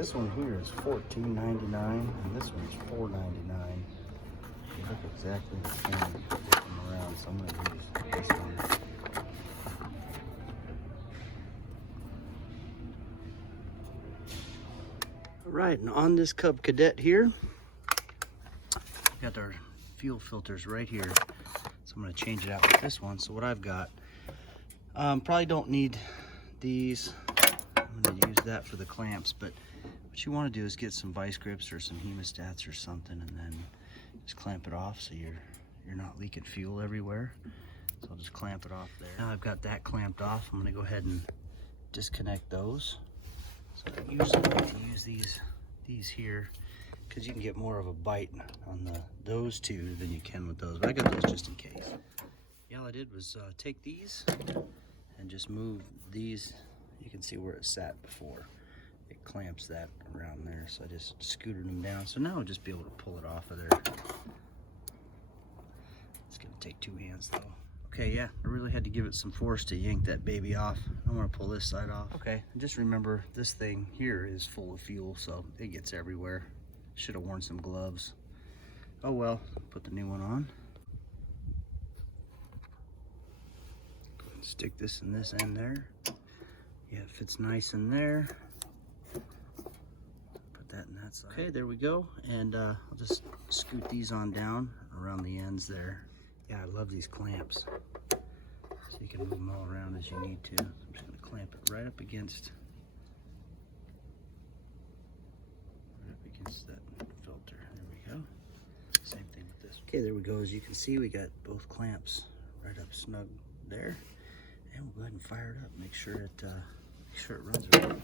This one here is $14.99 and this one's $4.99. They look exactly the same. Flip them around, so I'm going to use this one. All right, and on this Cub Cadet here, we got our fuel filters right here. So I'm going to change it out with this one. So what I've got, probably don't need these. I'm going to use that for the clamps, but what you want to do is get some vice grips or some hemostats or something, and then just clamp it off so you're not leaking fuel everywhere. So I'll just clamp it off there. Now I've got that clamped off. I'm going to go ahead and disconnect those. So I usually like to use these here because you can get more of a bite on those two than you can with those. But I got those just in case. Yeah, all I did was take these and just move these. You can see where it sat before. It clamps that around there, so I just scooted them down. So now I'll just be able to pull it off of there. It's gonna take two hands though. Okay, yeah, I really had to give it some force to yank that baby off. I want to pull this side off. Okay, and just remember this thing here is full of fuel, so it gets everywhere. Should have worn some gloves. Oh well, put the new one on. Go ahead and stick this in this end there. Yeah, it fits nice in there. Put that in that side. Okay, there we go. And I'll just scoot these on down around the ends there. Yeah, I love these clamps. So you can move them all around as you need to. I'm just gonna clamp it right up against that filter. There we go. Same thing with this. Okay, there we go. As you can see, we got both clamps right up snug there. And we'll go ahead and fire it up. Make sure it runs right.